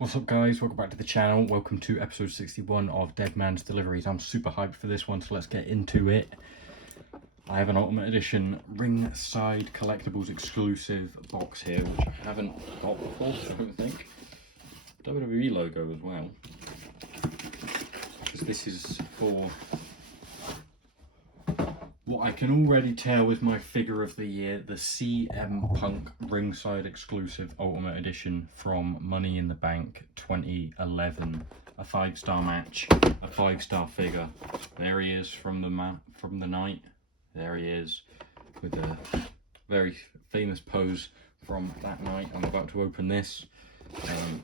What's up guys, welcome back to the channel. Welcome to episode 61 of Deadman's Deliveries. I'm super hyped for this one, so let's get into it. I have an Ultimate Edition ringside collectibles exclusive box here, which I haven't got before, I don't think. WWE logo as well. Because this is for what I can already tell is my figure of the year, the CM Punk ringside exclusive Ultimate Edition from Money in the Bank 2011. A 5-star match, a 5-star figure. There he is from the night. There he is with a very famous pose from that night. I'm about to open this.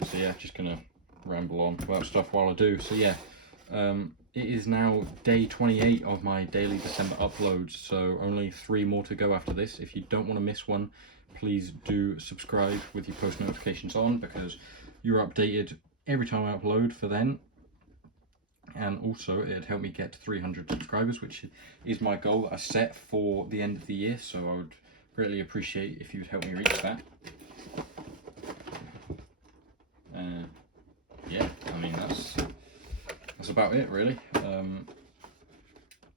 So yeah, just gonna ramble on about stuff while I do. So yeah. It is now day 28 of my daily December uploads, so only 3 more to go after this. If you don't want to miss one, please do subscribe with your post notifications on, because you're updated every time I upload for then. And also it'd help me get to 300 subscribers, which is my goal that I set for the end of the year, so I would greatly appreciate if you would help me reach that. Yeah, I mean that's about it really.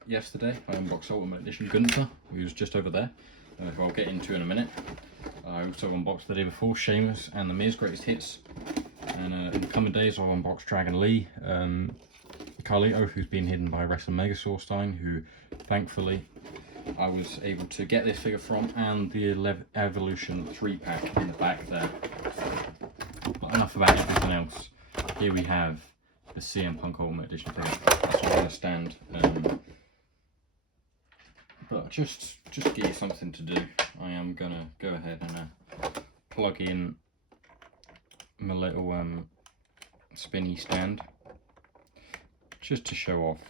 Yesterday I unboxed Ultimate Edition Gunther, who was just over there, who I'll get into in a minute. I also unboxed the day before Sheamus and The Miz Greatest Hits, and in the coming days I'll unbox Dragon Lee, Carlito, who's been hidden by Wrestling Megasaur Stein, who thankfully I was able to get this figure from, and the Evolution 3-pack in the back there. But enough about everything else. Here we have the CM Punk Ultimate Edition figure. That's where I'm going to stand. But just to give you something to do, I am going to go ahead and plug in my little spinny stand, just to show off.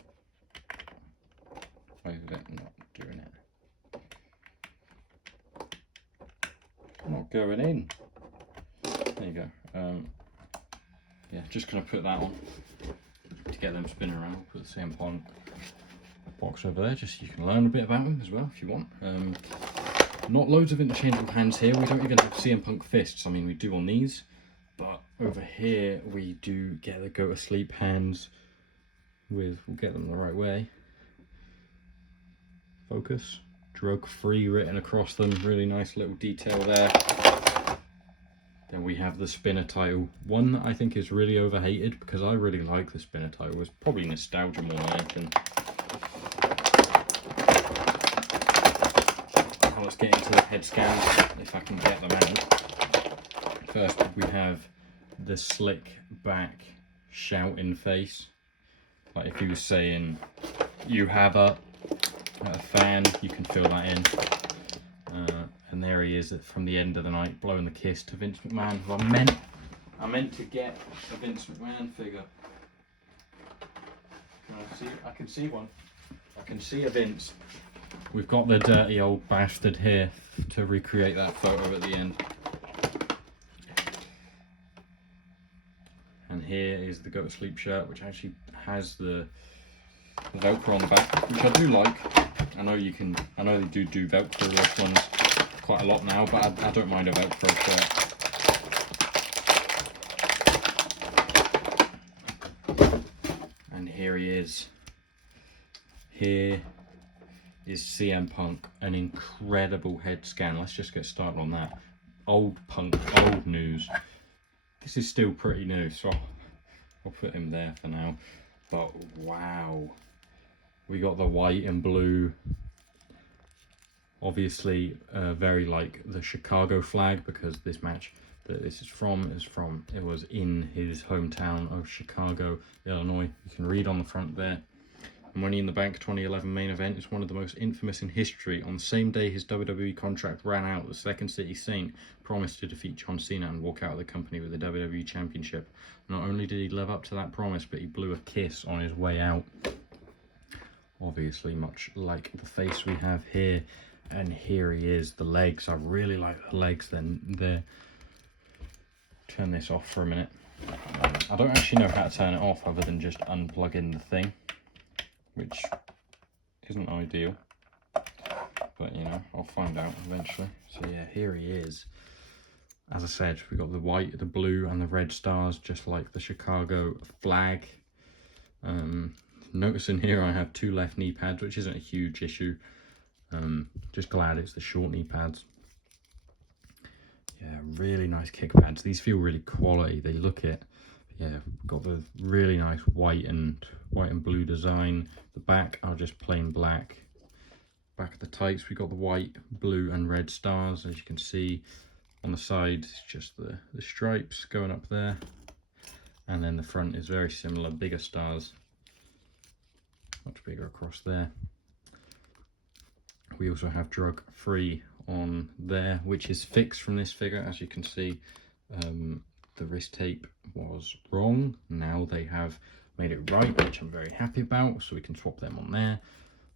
Why is it not doing it? Not going in. There you go. Yeah, just going to put that on to get them spinning around. Put the CM Punk box over there, just so you can learn a bit about them as well if you want. Not loads of interchangeable hands here. We don't even have CM Punk fists. I mean, we do on these, but over here we do get the go to sleep hands with, we'll get them the right way. Focus. Drug free written across them. Really nice little detail there. Then we have the spinner title, one that I think is really overhated because I really like the spinner title. It's probably nostalgia more than anything. Now let's get into the head scans, if I can get them out. First we have the slick back shouting face. Like if he was saying, "You have a fan," you can fill that in. And there he is from the end of the night, blowing the kiss to Vince McMahon, who I meant to get a Vince McMahon figure. Can I see? I can see one. I can see a Vince. We've got the dirty old bastard here to recreate that photo at the end. And here is the Go to Sleep shirt, which actually has the Velcro on the back, which I do like. I know they do Velcro-less ones quite a lot now, but I don't mind a Velcro shirt. And here he is. Here is CM Punk, an incredible head scan. Let's just get started on that. Old Punk, old news. This is still pretty new, so I'll put him there for now. But wow, we got the white and blue. Obviously very like the Chicago flag, because this match that this is it was in his hometown of Chicago, Illinois. You can read on the front there, Money in the Bank 2011 main event is one of the most infamous in history. On the same day his WWE contract ran out, the Second City Saint promised to defeat John Cena and walk out of the company with the WWE Championship. Not only did he live up to that promise, but he blew a kiss on his way out. Obviously much like the face we have here. And here he is, the legs. I really like the legs. Then there. Turn this off for a minute. I don't actually know how to turn it off other than just unplugging the thing, which isn't ideal. But you know, I'll find out eventually. So yeah, here he is. as I said, we got the white, the blue and the red stars, just like the Chicago flag. Noticing here I have 2 left knee pads, which isn't a huge issue. Just glad it's the short knee pads. Yeah, really nice kick pads. These feel really quality. They look it. Yeah, got the really nice white and blue design. The back are just plain black. Back of the tights, we got the white, blue and red stars. As you can see on the side, it's just the stripes going up there. And then the front is very similar, bigger stars. Much bigger across there. We also have drug free on there, which is fixed from this figure. As you can see, the wrist tape was wrong. Now they have made it right, which I'm very happy about, so we can swap them on there.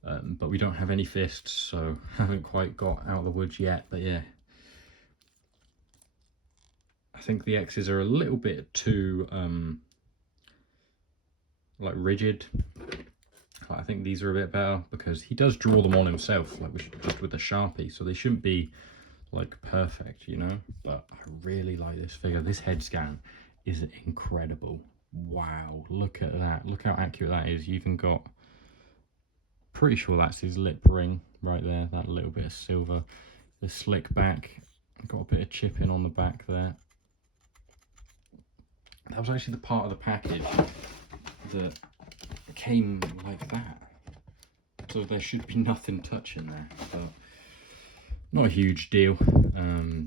But we don't have any fists, so haven't quite got out of the woods yet. But yeah, I think the X's are a little bit too like rigid. I think these are a bit better because he does draw them on himself, like just with a Sharpie, so they shouldn't be like perfect, you know. But I really like this figure. This head scan is incredible. Wow, look at that. Look how accurate that is. You even got, pretty sure that's his lip ring right there, that little bit of silver. The slick back, got a bit of chipping on the back there. That was actually the part of the package that came like that, so there should be nothing touching there, but not a huge deal.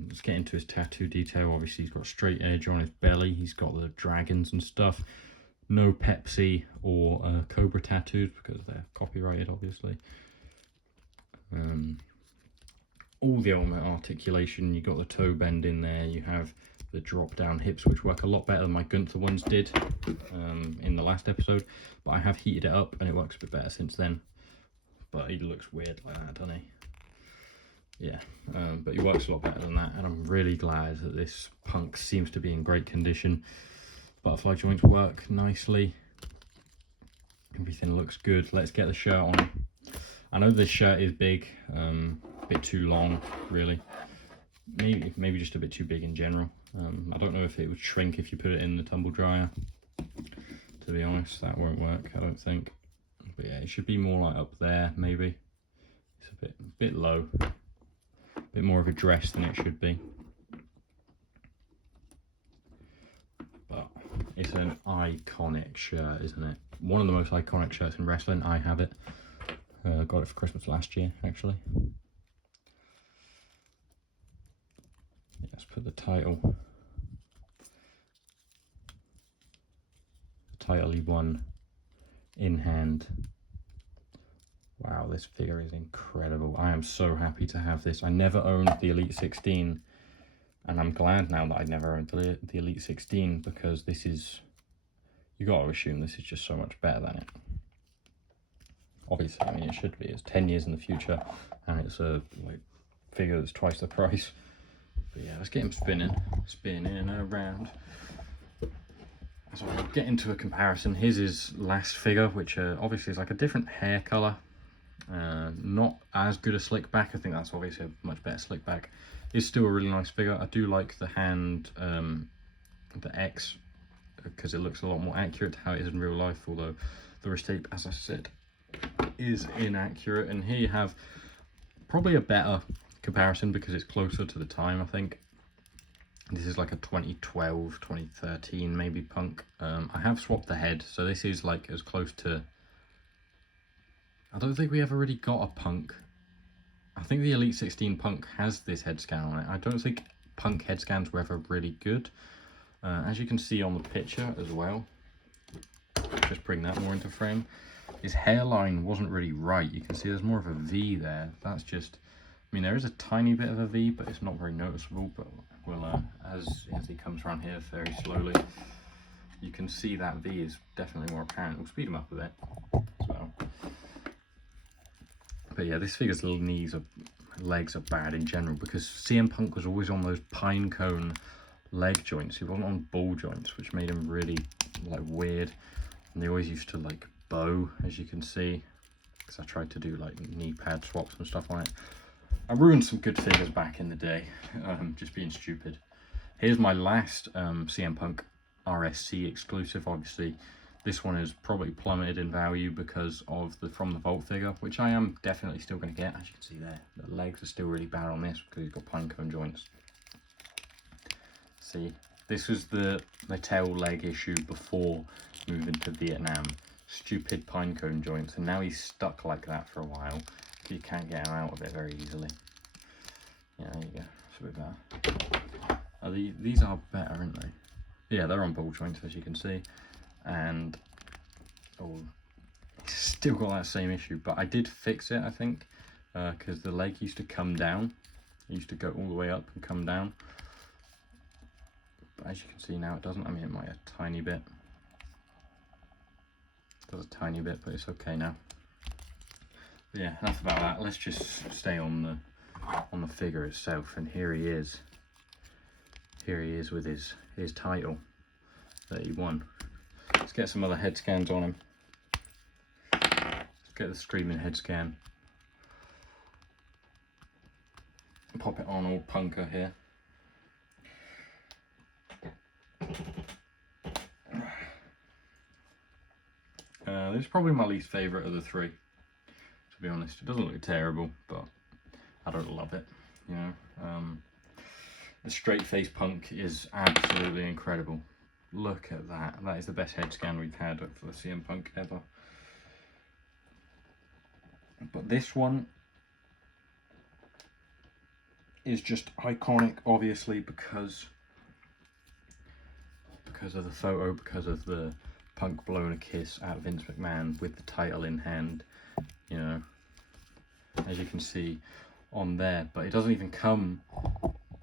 Let's get into his tattoo detail. Obviously he's got a straight edge on his belly, he's got the dragons and stuff. No Pepsi or Cobra tattoos because they're copyrighted, obviously. All the ultimate articulation, you got the toe bend in there, you have the drop down hips, which work a lot better than my Gunther ones did in the last episode, but I have heated it up and it works a bit better since then. But he looks weird like that, doesn't he? Yeah, but he works a lot better than that, and I'm really glad that this punk seems to be in great condition. Butterfly joints work nicely, everything looks good. Let's get the shirt on. I know this shirt is big, a bit too long really, maybe just a bit too big in general. I don't know if it would shrink if you put it in the tumble dryer. To be honest, that won't work, I don't think. But yeah, it should be more like up there, maybe. It's a bit low, a bit more of a dress than it should be. But it's an iconic shirt, isn't it? One of the most iconic shirts in wrestling. I have it. Got it for Christmas last year, actually. Let's put the title he won in hand. Wow, this figure is incredible. I am so happy to have this. I never owned the Elite 16, and I'm glad now that I never owned the Elite 16, because this is, you got to assume this is just so much better than it. Obviously, I mean, it should be. It's 10 years in the future, and it's a figure that's twice the price. But yeah, let's get him spinning around. So I'll get into a comparison. Here's his last figure, which obviously is like a different hair colour. Not as good a slick back. I think that's obviously a much better slick back. It's still a really nice figure. I do like the hand, the X, because it looks a lot more accurate to how it is in real life, although the wrist tape, as I said, is inaccurate. And here you have probably a better comparison because it's closer to the time. I think this is like a 2012, 2013 maybe punk. I have swapped the head, so this is like as close to, I don't think we ever really got a punk. I think the Elite 16 punk has this head scan on it. I don't think punk head scans were ever really good. As you can see on the picture as well, just bring that more into frame, his hairline wasn't really right. You can see there's more of a V there. That's just, I mean, there is a tiny bit of a V, but it's not very noticeable. But we'll, as he comes around here very slowly, you can see that V is definitely more apparent. We'll speed him up a bit. So, but yeah, this figure's little legs are bad in general, because CM Punk was always on those pine cone leg joints. He wasn't on ball joints, which made him really weird. And they always used to bow, as you can see, because I tried to do knee pad swaps and stuff on it. I ruined some good figures back in the day, just being stupid. Here's my last CM Punk RSC exclusive. Obviously, this one is probably plummeted in value because of the From the Vault figure, which I am definitely still going to get. As you can see there, the legs are still really bad on this because he's got pine cone joints. See, this was the Mattel leg issue before moving to Vietnam. Stupid pine cone joints, and now he's stuck like that for a while. You can't get him out of it very easily. Yeah, there you go. It's a bit better. These are better, aren't they? Yeah, they're on ball joints, as you can see. And oh, still got that same issue, but I did fix it, I think, because the leg used to come down. It used to go all the way up and come down. But as you can see now, it doesn't. I mean, it might a tiny bit. It does a tiny bit, but it's okay now. But yeah, enough about that. Let's just stay on the figure itself, and here he is. Here he is with his title that he won. Let's get some other head scans on him. Let's get the screaming head scan. Pop it on old Punker here. This is probably my least favourite of the three, to be honest. It doesn't look terrible, but I don't love it, you know. The straight face Punk is absolutely incredible. Look at that. That is the best head scan we've had for the CM Punk ever. But this one is just iconic, obviously, because of the photo, because of the Punk blowing a kiss at Vince McMahon with the title in hand, you know, as you can see on there. But it doesn't even come,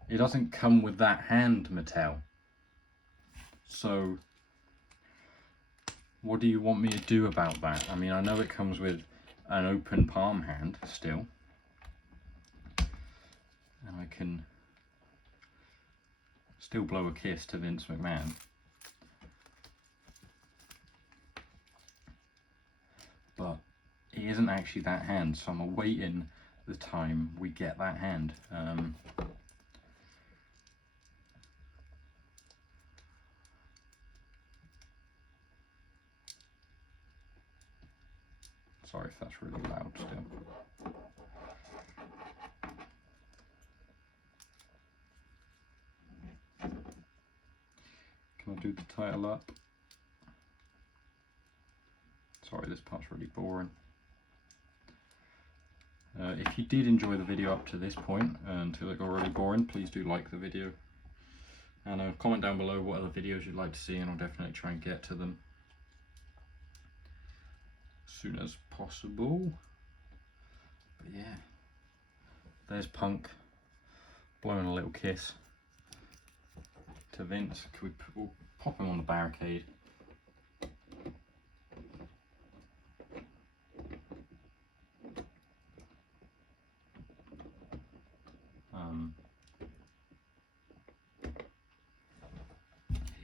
it doesn't come with that hand, Mattel. So what do you want me to do about that? I mean, I know it comes with an open palm hand still, and I can still blow a kiss to Vince McMahon. But it isn't actually that hand, so I'm awaiting the time we get that hand. Sorry if that's really loud still. Can I do the title up? Sorry, this part's really boring. If you did enjoy the video up to this point, until it got really boring, please do like the video. And comment down below what other videos you'd like to see, and I'll definitely try and get to them as soon as possible. But yeah, there's Punk blowing a little kiss to Vince. We'll pop him on the barricade.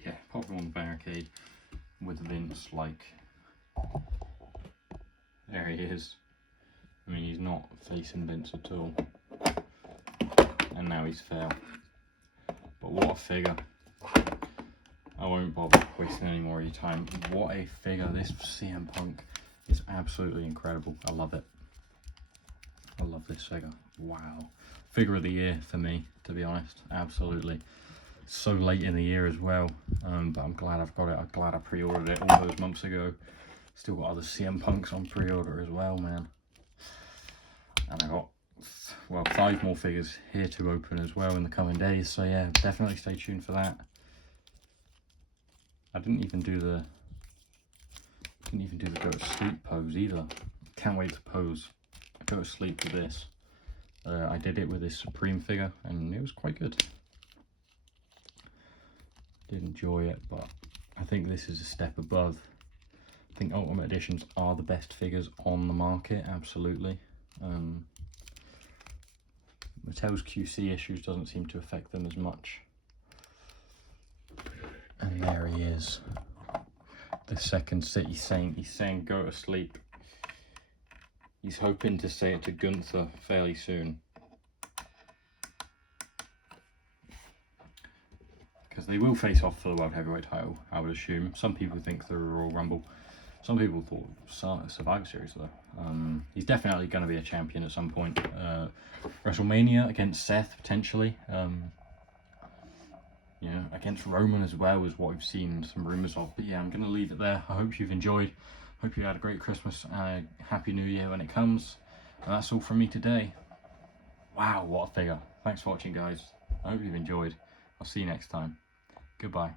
Yeah, pop him on the barricade with Vince, like, there he is. I mean, he's not facing Vince at all. And now he's failed. But what a figure. I won't bother wasting any more of your time. What a figure. This CM Punk is absolutely incredible. I love it. I love this figure. Wow. Figure of the year for me, to be honest. Absolutely. So late in the year as well. But I'm glad I've got it. I'm glad I pre-ordered it all those months ago. Still got other CM Punks on pre-order as well, man. And I got, well, 5 more figures here to open as well in the coming days. So yeah, definitely stay tuned for that. I didn't even do the go to sleep pose either. Can't wait to pose. Go to sleep with this. I did it with this Supreme figure and it was quite good. Did enjoy it, but I think this is a step above. I think Ultimate Editions are the best figures on the market, absolutely. Mattel's QC issues doesn't seem to affect them as much. And there he is, the second City Saint. He's saying go to sleep. He's hoping to say it to Gunther fairly soon. They will face off for the World Heavyweight title, I would assume. Some people think through a Royal Rumble. Some people thought Survivor Series, though. He's definitely going to be a champion at some point. WrestleMania against Seth, potentially. Yeah, against Roman as well is what we've seen some rumours of. But yeah, I'm going to leave it there. I hope you've enjoyed. Hope you had a great Christmas and a Happy New Year when it comes. And that's all from me today. Wow, what a figure. Thanks for watching, guys. I hope you've enjoyed. I'll see you next time. Goodbye.